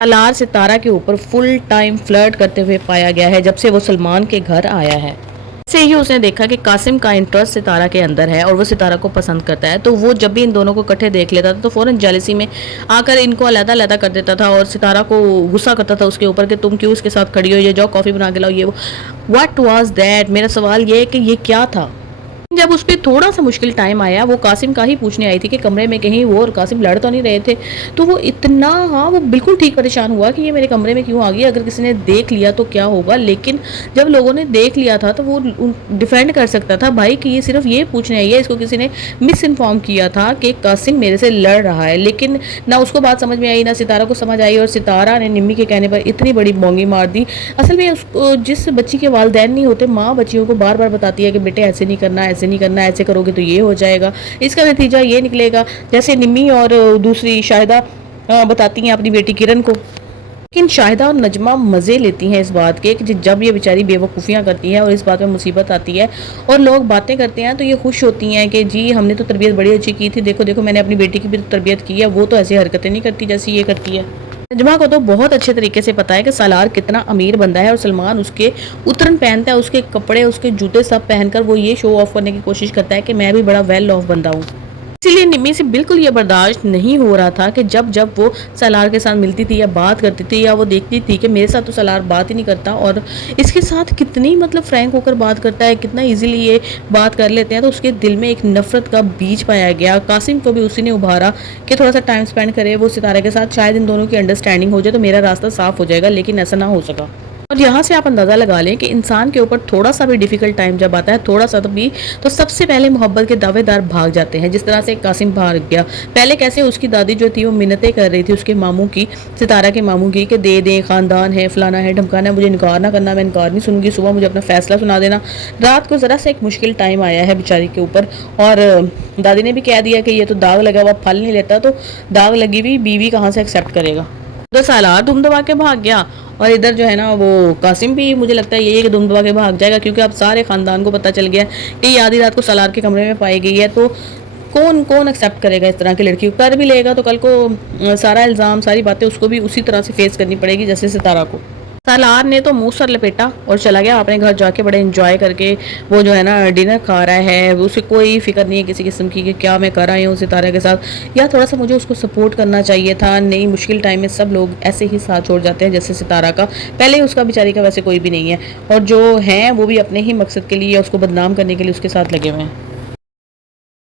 सालार सितारा के ऊपर full time flirt करते हुए पाया गया है जब से वो सलमान के घर आया है। ऐसे ही उसने देखा कि कासिम का इंटरेस्ट सितारा के अंदर है और वो सितारा को पसंद करता है, तो वो जब भी इन दोनों को इकट्ठे देख लेता था तो फौरन जेलसी में आकर इनको अलग-अलग कर देता था और सितारा को गुस्सा करता था उसके ऊपर कि तुम क्यों इसके साथ खड़ी हो, ये जाओ कॉफ़ी बना के लाओ, ये वो। What was that? मेरा सवाल ये है कि ये क्या था? जब उस पे थोड़ा-सा मुश्किल टाइम आया, वो कासिम का ही पूछने आई थी कि कमरे में कहीं वो और कासिम लड़ तो नहीं रहे थे। तो वो इतना, हाँ, वो बिल्कुल ठीक परेशान हुआ कि ये मेरे कमरे में क्यों आ गई? अगर किसी ने देख लिया तो क्या होगा? लेकिन जब लोगों ने देख लिया था तो वो डिफेंड कर सकता था भाई कि ये सिर्फ़ ये पूछने आई है, इसको किसी ने मिस इन्फॉर्म किया था कि कासिम मेरे से लड़ रहा है। लेकिन ना उसको बात समझ में आई, ना सितारा को समझ आई और सितारा ने निम्मी के कहने पर इतनी बड़ी बोंगी मार दी। असल में उसको, जिस बच्ची के वालिदैन नहीं होते, माँ बच्चियों को बार-बार बताती है कि बेटे ऐसे नहीं करना, ऐसे नहीं करना, ऐसे करोगे तो ये हो जाएगा, इसका नतीजा ये निकलेगा। जैसे निम्मी और दूसरी शाहिदा बताती हैं अपनी बेटी किरण को। लेकिन शाहिदा और नजमा मज़े लेती हैं इस बात के कि जब ये बेचारी बेवकूफ़ियाँ करती है और इस बात में मुसीबत आती है और लोग बातें करते हैं तो ये खुश होती हैं कि जी हमने तो तरबियत बड़ी अच्छी की थी, देखो देखो मैंने अपनी बेटी की भी तो तरबियत की है, वो तो ऐसी हरकतें नहीं करती जैसी ये करती है। नजमा को तो बहुत अच्छे तरीके से पता है कि सालार कितना अमीर बंदा है और सलमान उसके उतरन पहनता है, उसके कपड़े, उसके जूते सब पहनकर वो ये शो ऑफ करने की कोशिश करता है कि मैं भी बड़ा वेल ऑफ बंदा हूँ। इसीलिए निम्मी से बिल्कुल ये बर्दाश्त नहीं हो रहा था कि जब जब वो सलार के साथ मिलती थी या बात करती थी या वो देखती थी कि मेरे साथ तो सलार बात ही नहीं करता और इसके साथ कितनी मतलब फ्रैंक होकर बात करता है, कितना इजीली ये बात कर लेते हैं, तो उसके दिल में एक नफरत का बीज पाया गया। कासिम को भी उसी ने उभारा कि थोड़ा सा टाइम स्पेंड करे वो सितारे के साथ, शायद इन दोनों की अंडरस्टैंडिंग हो जाए तो मेरा रास्ता साफ हो जाएगा, लेकिन ऐसा ना हो सका। और यहाँ से आप अंदाज़ा लगा लें कि इंसान के ऊपर थोड़ा सा भी डिफ़िकल्ट टाइम जब आता है, थोड़ा सा तो भी, तो सबसे पहले मोहब्बत के दावेदार भाग जाते हैं। जिस तरह से कासिम भाग गया, पहले कैसे उसकी दादी जो थी वो मिन्नतें कर रही थी उसके मामू की, सितारा के मामू की, कि दे दें, ख़ानदान है, फलाना है, ढमकाना है, मुझे इनकार ना करना, मैं इनकार नहीं सुनूंगी, सुबह मुझे अपना फ़ैसला सुना देना। रात को ज़रा सा एक मुश्किल टाइम आया है बेचारी के ऊपर और दादी ने भी कह दिया कि ये तो दाग लगा हुआ फल नहीं लेता, तो दाग लगी हुई बीवी कहाँ से एक्सेप्ट करेगा। उधर सालार दुम दबा के भाग गया और इधर जो है ना वो कासिम भी, मुझे लगता है यही कि दुम दबा के भाग जाएगा, क्योंकि अब सारे खानदान को पता चल गया कि ये आधी रात को सालार के कमरे में पाई गई है। तो कौन कौन एक्सेप्ट करेगा इस तरह की लड़की को? कर भी लेगा तो कल को सारा इल्ज़ाम, सारी बातें उसको भी उसी तरह से फेस करनी पड़ेगी जैसे सितारा को। सालार ने तो मुंह सर लपेटा और चला गया अपने घर जाके बड़े एंजॉय करके, वो जो है ना डिनर खा रहा है, उसे कोई फिक्र नहीं है किसी किस्म की कि क्या मैं कर रही हूँ सितारे के साथ, या थोड़ा सा मुझे उसको सपोर्ट करना चाहिए था। नहीं, मुश्किल टाइम में सब लोग ऐसे ही साथ छोड़ जाते हैं जैसे सितारा का, पहले ही उसका बेचारी का वैसे कोई भी नहीं है और जो हैं वो भी अपने ही मकसद के लिए, उसको बदनाम करने के लिए उसके साथ लगे हुए हैं।